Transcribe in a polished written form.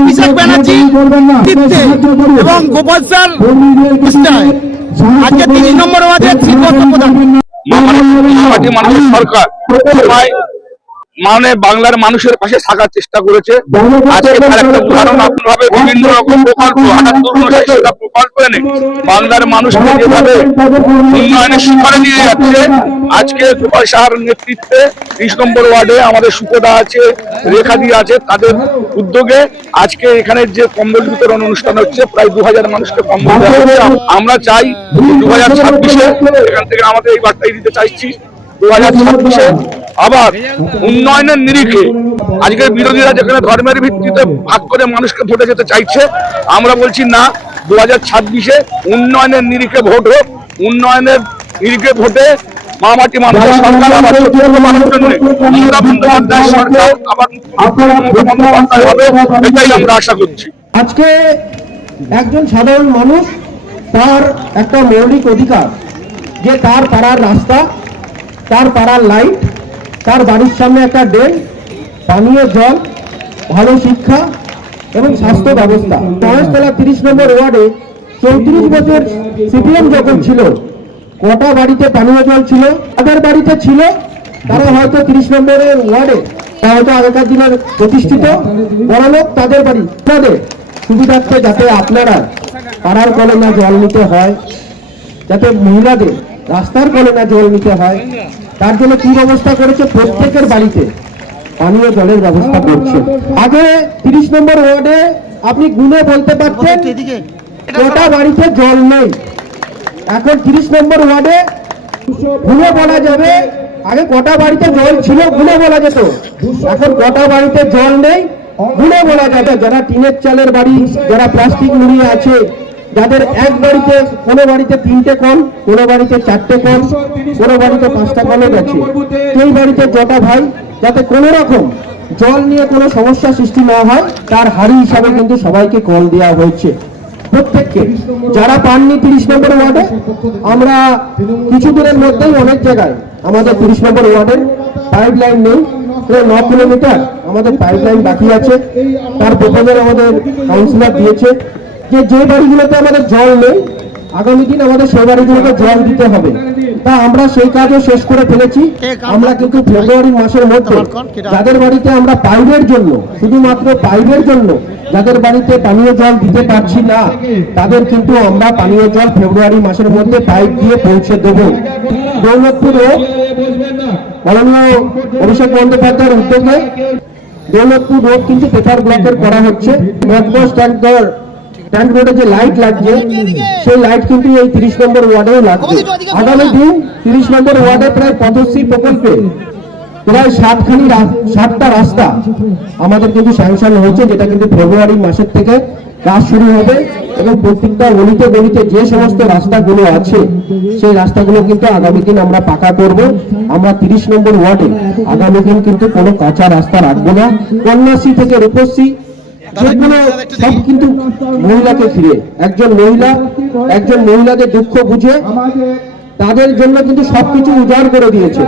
অভিষেক ব্যানার্জি এবং গোপাল স্যার আজকে ৩০ নম্বর ওয়ার্ডের শীতবস্ত্র প্রদান। মানুষের সরকার মানে বাংলার মানুষের পাশে থাকার চেষ্টা করেছে। আজকে তার একটা উদাহরণ আপনারা বিভিন্ন রকম প্রকল্প ৭৮ প্রকল্প এনে বাংলার মানুষকে যেভাবে উন্নয়নের শিখরে নিয়ে যাচ্ছে। আজকে গোপাল সাহার নেতৃত্বে ৩০ নম্বর ওয়ার্ডে আমাদের সুপদা আছে, রেখাদি আছে, তাদের উদ্যোগে আজকে এখানে যে কম্বল বিতরণ অনুষ্ঠান হচ্ছে, প্রায় ২০০০ মানুষকে কম্বল দেওয়া হচ্ছে। আমরা চাই 2026-এ এখান থেকে আমাদের এই বার্তাই দিতে চাইছি, 2026-এ আবার উন্নয়নের নিরিখে আজকের বিরোধীরা যেখানে ধর্মের ভিত্তিতে ভাগ করে মানুষকে ভোটে যেতে চাইছে, আমরা বলছি না, 2026-এ উন্নয়নের নিরিখে ভোট হোক। উন্নয়নের নিরিখে ভোটে মামাটি মানুষের সরকার আবার মমতা বন্দ্যোপাধ্যায় সরকার আবার মুখ্যমন্ত্রী বন্দ্যোপাধ্যায় হবে, এটাই আমরা আশা করছি। আজকে একজন সাধারণ মানুষ তার একটা মৌলিক অধিকার যে তার পাড়ার রাস্তা, তার পাড়ার লাইট, তার বাড়ির সামনে একটা ড্রেন, পানীয় জল, ভালো শিক্ষা এবং স্বাস্থ্য ব্যবস্থা। মহেশতলা ৩০ নম্বর ওয়ার্ডে ৩৪ বছর সিপিএম যখন ছিল, কটা বাড়িতে পানীয় জল ছিল? তাদের বাড়িতে ছিল, তারা হয়তো ৩০ নম্বরের ওয়ার্ডে হয়তো আগেকার দিনের প্রতিষ্ঠিত বড় লোক, তাদের বাড়ি। তাদের সুবিধার্থে যাতে আপনারা পাড়ার কলে না জল নিতে হয়, যাতে মহিলাদের রাস্তার কলে না জল নিতে হয়, তার জন্য কি ব্যবস্থা করেছে? প্রত্যেকের বাড়িতে পানীয় জলের ব্যবস্থা করছে। আগে ৩০ নম্বর ওয়ার্ডে আপনি গুনে বলতে পারছেন কটা বাড়িতে জল নেই। এখন ৩০ নম্বর ওয়ার্ডে গুনে বলা যাবে, আগে কটা বাড়িতে জল ছিল গুনে বলা যেত, এখন কটা বাড়িতে জল নেই গুনে বলা যাবে। যারা টিনের চালের বাড়ি, যারা প্লাস্টিক মুড়িয়ে আছে, যাদের এক বাড়িতে, কোনো বাড়িতে 3টে কল, কোনো বাড়িতে 4টে কল, কোনো বাড়িতে 5টা কলও গেছে, সেই বাড়িতে জটা ভাই, যাতে কোনো রকম জল নিয়ে কোনো সমস্যা সৃষ্টি না হয়, তার হাড়ি হিসাবে কিন্তু সবাইকে কল দেওয়া হয়েছে প্রত্যেককে। যারা পাননি ৩০ নম্বর ওয়ার্ডে, আমরা কিছুদিনের মধ্যেই অনেক জায়গায় আমাদের ৩০ নম্বর ওয়ার্ডের পাইপ লাইন নেই, 9 কিলোমিটার আমাদের পাইপ লাইন বাকি আছে। তার প্রপোজাল আমাদের কাউন্সিলর দিয়েছে যে বাড়িগুলোতে আমাদের জল নেই, আগামী দিন আমাদের সেই বাড়িগুলোকে জল দিতে হবে। তা আমরা সেই কাজও শেষ করে ফেলেছি। আমরা কিন্তু ফেব্রুয়ারি মাসের মধ্যে যাদের বাড়িতে আমরা পাইপের জন্য, শুধুমাত্র পাইপের জন্য যাদের বাড়িতে পানীয় জল দিতে পারছি না, তাদের কিন্তু আমরা পানীয় জল ফেব্রুয়ারি মাসের মধ্যে পাইপ দিয়ে পৌঁছে দেব। দৌলতপুর রোড মাননীয় অভিষেক বন্দ্যোপাধ্যায়ের উদ্যোগে দৌলতপুর রোড কিন্তু পেপার ব্লকের করা হচ্ছে। ট্যাঙ্ক রোডে যে লাইট লাগছে, সেই লাইট কিন্তু এই ৩০ নম্বর ওয়ার্ডেও লাগছে। আগামী দিন ৩০ নম্বর ওয়ার্ডে প্রায় পথশ্রী প্রকল্পে প্রায় 7টা রাস্তা আমাদের কিন্তু স্যাংশন হয়েছে, যেটা কিন্তু ফেব্রুয়ারি মাসের থেকে কাজ শুরু হবে এবং প্রত্যেকটা গলিতে গলিতে যে সমস্ত রাস্তাগুলো আছে, সেই রাস্তাগুলো কিন্তু আগামী দিন আমরা পাকা করব। আমরা ৩০ নম্বর ওয়ার্ডে আগামী দিন কিন্তু কোনো কাঁচা রাস্তা রাখবো না। কন্যাশ্রী থেকে রূপশ্রী যেগুলো সব কিন্তু মহিলাকে ঘিরে, একজন মহিলাদের দুঃখ বুঝে তাদের জন্য কিন্তু সবকিছু উজাড় করে দিয়েছে।